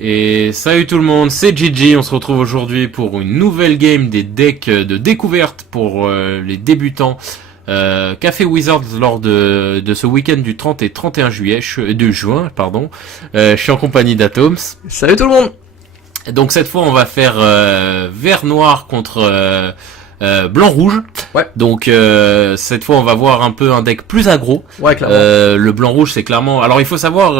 Et salut tout le monde, c'est Gigi, on se retrouve aujourd'hui pour une nouvelle game des decks de découverte pour les débutants qu'a fait Wizards lors de ce week-end du 30 et 31 juin. Je suis en compagnie d'Atoms. Salut tout le monde. Donc cette fois on va faire vert-noir contre blanc-rouge. Ouais. Donc cette fois on va voir un peu un deck plus aggro. Ouais, clairement. Le blanc-rouge c'est clairement... Alors il faut savoir,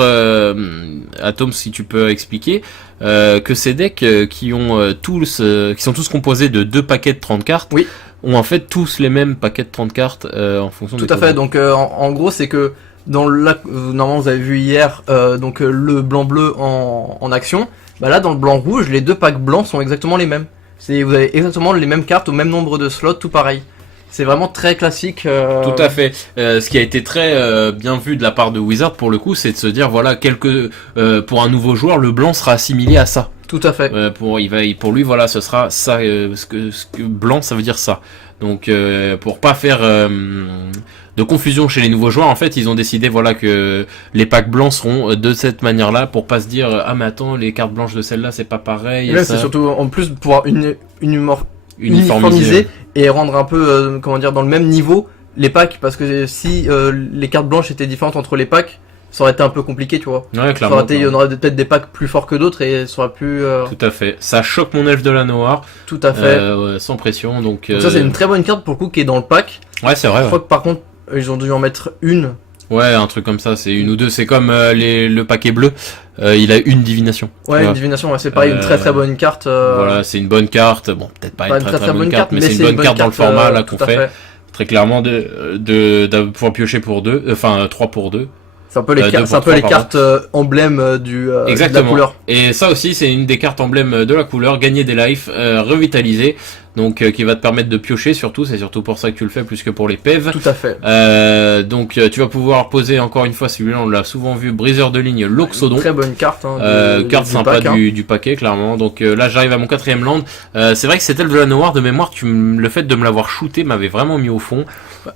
Atom, si tu peux expliquer, que ces decks qui sont tous composés de 2 paquets de 30 cartes, oui, ont en fait tous les mêmes paquets de 30 cartes en fonction tout des à fait. Donc en gros c'est que dans normalement vous avez vu hier le blanc-bleu en action. Bah là dans le blanc-rouge les 2 packs blancs sont exactement les mêmes. Vous avez exactement les mêmes cartes au même nombre de slots, tout pareil. C'est vraiment très classique. Tout à fait. Ce qui a été très bien vu de la part de Wizard pour le coup, c'est de se dire voilà, pour un nouveau joueur, le blanc sera assimilé à ça. Tout à fait. Pour lui, voilà, ce sera ça. Ce que blanc, ça veut dire ça. Donc pour pas faire de confusion chez les nouveaux joueurs, en fait, ils ont décidé voilà que les packs blancs seront de cette manière-là pour pas se dire ah mais attends, les cartes blanches de celle-là c'est pas pareil. Et là c'est surtout en plus pouvoir uniformiser et rendre un peu dans le même niveau les packs, parce que si les cartes blanches étaient différentes entre les packs, ça aurait été un peu compliqué, tu vois. Ouais, clairement. Il y en aurait peut-être des packs plus forts que d'autres et ça aurait pu... Tout à fait. Ça choque mon elfe de la noire. Tout à fait. Sans pression, donc ça c'est une très bonne carte pour le coup qui est dans le pack. Ouais, c'est vrai. Je crois que par contre ils ont dû en mettre une. Ouais, un truc comme ça, c'est une ou deux. C'est comme le paquet bleu. Il a une divination. Ouais, une divination, ouais, c'est pareil, une très très bonne carte. Voilà, c'est une bonne carte. Bon, peut-être pas une très bonne carte, mais c'est une bonne carte dans le format là qu'on fait. Très clairement de pouvoir piocher pour 2, enfin 3 pour 2. C'est un peu les cartes emblèmes de la couleur. Et ça aussi, c'est une des cartes emblèmes de la couleur. Gagner des lives, revitaliser. Donc qui va te permettre de piocher surtout, c'est surtout pour ça que tu le fais plus que pour les PEV. Tout à fait. Donc tu vas pouvoir poser encore une fois, celui-là on l'a souvent vu, briseur de ligne, Loxodon. Très bonne carte. Carte sympa du paquet clairement. Donc là j'arrive à mon 4ème land. C'est vrai que cet elfe de la noire de mémoire, le fait de me l'avoir shooté m'avait vraiment mis au fond.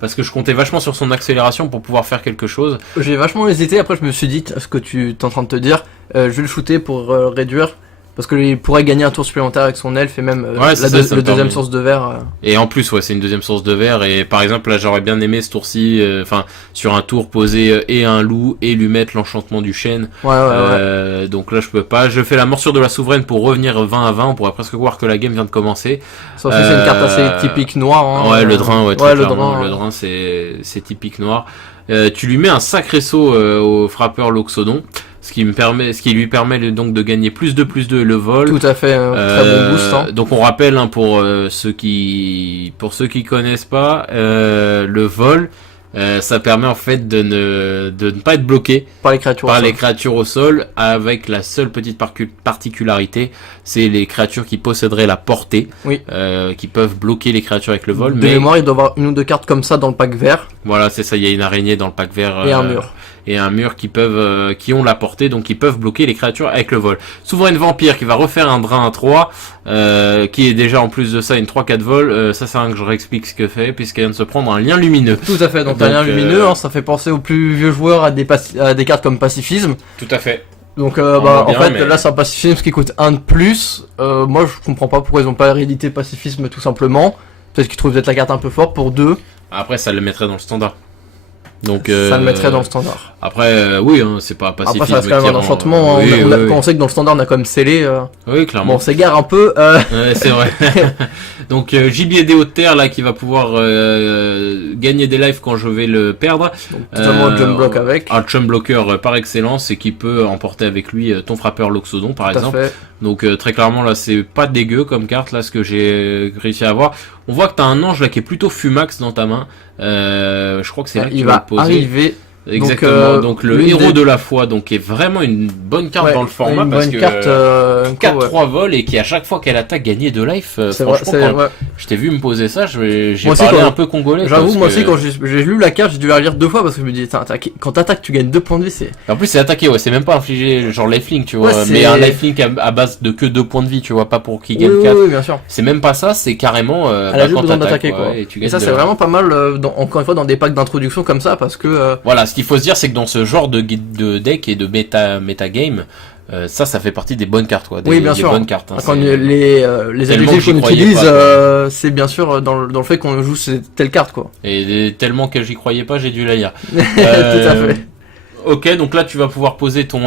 Parce que je comptais vachement sur son accélération pour pouvoir faire quelque chose. J'ai vachement hésité, après je me suis dit, ce que tu es en train de te dire, je vais le shooter pour réduire. Parce qu'il pourrait gagner un tour supplémentaire avec son elfe et même le deuxième source de verre. Et en plus, ouais, c'est une deuxième source de verre. Et par exemple, là, j'aurais bien aimé ce tour-ci, sur un tour poser et un loup et lui mettre l'enchantement du chêne. Ouais. Donc là, je peux pas. Je fais la morsure de la souveraine pour revenir 20-20. On pourrait presque voir que la game vient de commencer. Ça aussi, c'est une carte assez typique noire. Hein, ouais, le drain, très clairement. Le drain, c'est typique noir. Tu lui mets un sacré saut au frappeur Loxodon. Ce qui lui permet donc de gagner plus de le vol. Tout à fait, très bon boost. Hein. Donc on rappelle pour ceux qui connaissent pas, le vol, ça permet en fait de ne pas être bloqué par les créatures au sol, avec la seule petite particularité, c'est les créatures qui posséderaient la portée, oui, qui peuvent bloquer les créatures avec le vol. De mémoire, il doit y avoir une ou deux cartes comme ça dans le pack vert. Voilà, c'est ça, il y a une araignée dans le pack vert. Et un mur. Et un mur qui ont la portée, donc qui peuvent bloquer les créatures avec le vol. Souveraine vampire qui va refaire un drain à 3, qui est déjà en plus de ça une 3-4 vol. Ça c'est un que je réexplique ce que fait, puisqu'elle vient de se prendre un lien lumineux. Tout à fait, donc un lien lumineux, ça fait penser aux plus vieux joueurs à des cartes comme pacifisme. Tout à fait. Donc là c'est un pacifisme qui coûte 1 de plus. Moi je comprends pas pourquoi ils ont pas réédité pacifisme tout simplement. Peut-être qu'ils trouvent peut-être la carte un peu forte pour 2. Après ça le mettrait dans le standard. Donc ça le mettrait dans le standard. Après oui, hein, c'est pas pacifisme. Après ça reste quand même un enchantement. Oui, quand on sait que dans le standard on a quand même scellé. Oui, clairement. Bon, on s'égare un peu. Ouais, c'est vrai. Donc gibier des hautes terres là qui va pouvoir gagner des lives quand je vais le perdre. Donc, totalement un jump block avec. Un jump blocker par excellence, et qui peut emporter avec lui ton frappeur Loxodon par exemple. Fait. Donc très clairement là c'est pas dégueu comme carte là, ce que j'ai réussi à avoir. On voit que t'as un ange là qui est plutôt fumax dans ta main. Je crois que c'est là que tu vas poser. Arriver. Exactement, donc le héros de la foi, donc qui est vraiment une bonne carte dans le format, parce que 4-3 vols, et qui à chaque fois qu'elle attaque gagnait 2 life. Franchement, je t'ai vu me poser ça, j'ai parlé un peu congolais. J'avoue, moi aussi quand j'ai lu la carte, j'ai dû la lire 2 fois, parce que je me dis quand t'attaques tu gagnes 2 points de vie. En plus c'est attaqué, ouais, c'est même pas infligé genre lifelink, tu vois, mais un lifelink à base de que 2 points de vie, tu vois, pas pour qu'il gagne 4. Oui, bien sûr. C'est même pas ça, c'est carrément elle a juste besoin d'attaquer, quoi. Et ça c'est vraiment pas mal, encore une fois, dans des packs d'introduction comme ça, parce que voilà, ce qu'il faut se dire, c'est que dans ce genre de deck et de metagame, Ça fait partie des bonnes cartes, quoi. Oui, bien sûr. Bonnes cartes. Hein, quand les tellement adjectifs que j'y qu'on croyais utilise, pas, c'est bien sûr dans le fait qu'on joue telle carte, quoi. Et tellement que j'y croyais pas, j'ai dû la lire. Tout à fait. Ok, donc là, tu vas pouvoir poser ton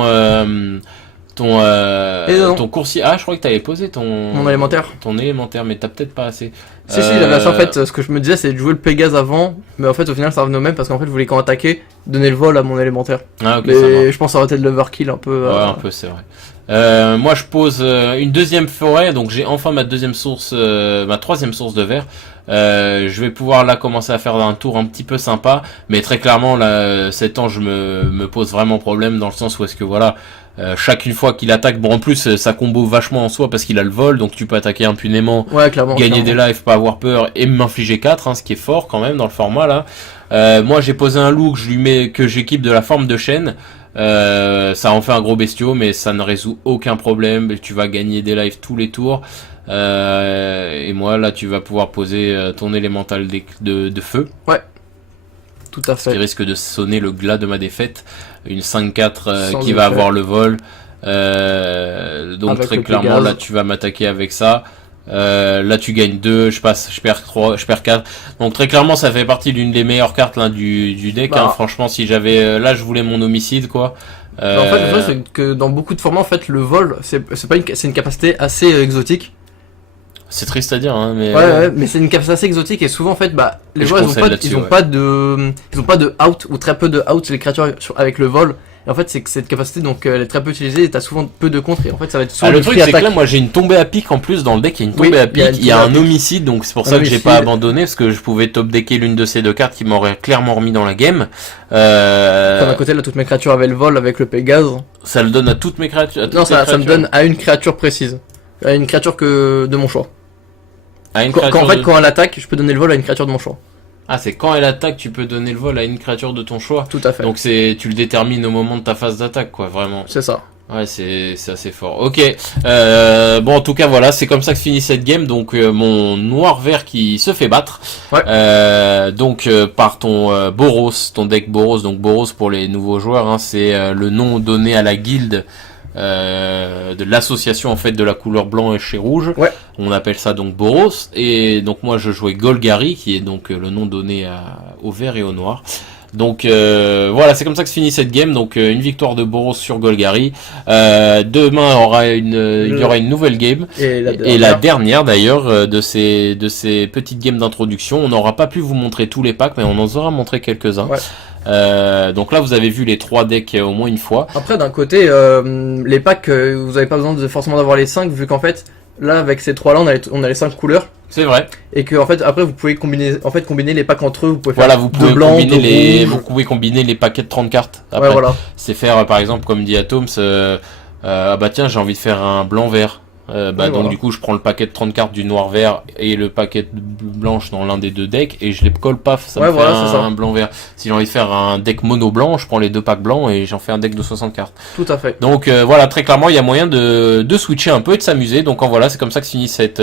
coursier. Ah, je crois que t'avais posé Mon élémentaire. Ton élémentaire, mais t'as peut-être pas assez. Si, j'avais ça en fait. Ce que je me disais, c'est de jouer le Pégase avant, mais en fait, au final, ça revenait au même parce qu'en fait, je voulais quand attaquer, donner le vol à mon élémentaire. Ah, ok, ça marche. Mais je pense que ça aurait été de l'overkill un peu. Ouais, un peu, c'est vrai. Moi, je pose une deuxième forêt, donc j'ai enfin ma troisième source de verre. Je vais pouvoir là commencer à faire un tour un petit peu sympa, mais très clairement là, cet ange me pose vraiment problème dans le sens où est-ce que voilà, chaque fois qu'il attaque, bon en plus ça combo vachement en soi parce qu'il a le vol, donc tu peux attaquer impunément, ouais, clairement, gagner des lives, pas avoir peur et m'infliger 4, hein, ce qui est fort quand même dans le format là. Moi j'ai posé un loup que j'équipe de la forme de chêne. Ça en fait un gros bestiau, mais ça ne résout aucun problème. Tu vas gagner des lives tous les tours. Et moi là tu vas pouvoir poser ton élémental de feu. Ouais, tout à fait. Qui risque de sonner le glas de ma défaite. Une 5-4 qui va avoir le vol. Donc avec très clairement Pégase. Là tu vas m'attaquer avec ça. Là tu gagnes 2, je perds 3, je perds 4. Donc très clairement ça fait partie d'une des meilleures cartes là, du deck. Hein. Franchement si j'avais là je voulais mon homicide quoi. En fait le truc c'est que dans beaucoup de formats en fait le vol c'est une capacité assez exotique. C'est triste à dire hein, mais ouais, mais c'est une capacité assez exotique et souvent en fait les joueurs ils ont pas de out ou très peu de out les créatures avec le vol. Et en fait c'est que cette capacité donc elle est très peu utilisée et t'as souvent peu de contre et en fait ça va être souvent le truc c'est que là moi j'ai une tombée à pic en plus dans le deck, il y a une tombée à pic, il y a un homicide donc c'est pour ça que j'ai pas abandonné parce que je pouvais top decker l'une de ces deux cartes qui m'aurait clairement remis dans la game. D'un côté là toutes mes créatures avaient le vol avec le Pégase. Ça le donne à toutes mes créatures. Non ça me donne à une créature précise, à une créature de mon choix. Quand elle attaque, je peux donner le vol à une créature de mon choix. Ah, c'est quand elle attaque, tu peux donner le vol à une créature de ton choix. Tout à fait. Donc tu le détermines au moment de ta phase d'attaque, quoi, vraiment. C'est ça. Ouais, c'est assez fort. Ok. Bon, en tout cas, voilà, c'est comme ça que se finit cette game. Donc, mon noir-vert qui se fait battre. Ouais. Donc, par ton Boros, ton deck Boros. Donc, Boros pour les nouveaux joueurs, hein, c'est le nom donné à la guilde. De l'association en fait de la couleur blanc et chez rouge. Ouais. On appelle ça donc Boros. Et donc moi je jouais Golgari qui est donc le nom donné au vert et au noir. Donc voilà, c'est comme ça que se finit cette game. Donc une victoire de Boros sur Golgari. Demain il y aura une nouvelle game et la dernière d'ailleurs de ces petites games d'introduction. On n'aura pas pu vous montrer tous les packs mais on en aura montré quelques-uns. Ouais. Donc là vous avez vu les 3 decks au moins une fois. Après d'un côté les packs vous avez pas besoin forcément d'avoir les 5 vu qu'en fait là avec ces 3 là on a les 5 couleurs. C'est vrai. Et que en fait après vous pouvez combiner les packs entre eux, vous pouvez faire vous pouvez combiner les paquets de 30 cartes. Après, ouais, voilà. C'est faire par exemple comme dit Atoms ah bah tiens j'ai envie de faire un blanc vert. Donc voilà. Du coup je prends le paquet de 30 cartes du noir vert et le paquet de blanche dans l'un des deux decks et je les colle paf, ça me fait un blanc vert. Si j'ai envie de faire un deck mono blanc, je prends les 2 packs blancs et j'en fais un deck de 60 cartes. Tout à fait. Donc voilà, très clairement il y a moyen de switcher un peu et de s'amuser. Donc voilà, c'est comme ça que se finit cette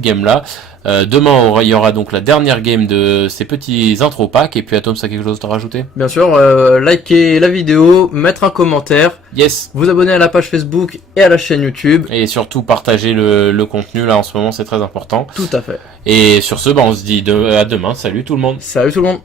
game là. Demain il y aura donc la dernière game de ces petits intro packs. Et puis Atom, ça a quelque chose à rajouter? Bien sûr, liker la vidéo, mettre un commentaire, yes, vous abonner à la page Facebook et à la chaîne YouTube, et surtout partager le contenu là en ce moment, c'est très important. Tout à fait. Et sur ce, on se dit à demain. Salut tout le monde. Salut tout le monde.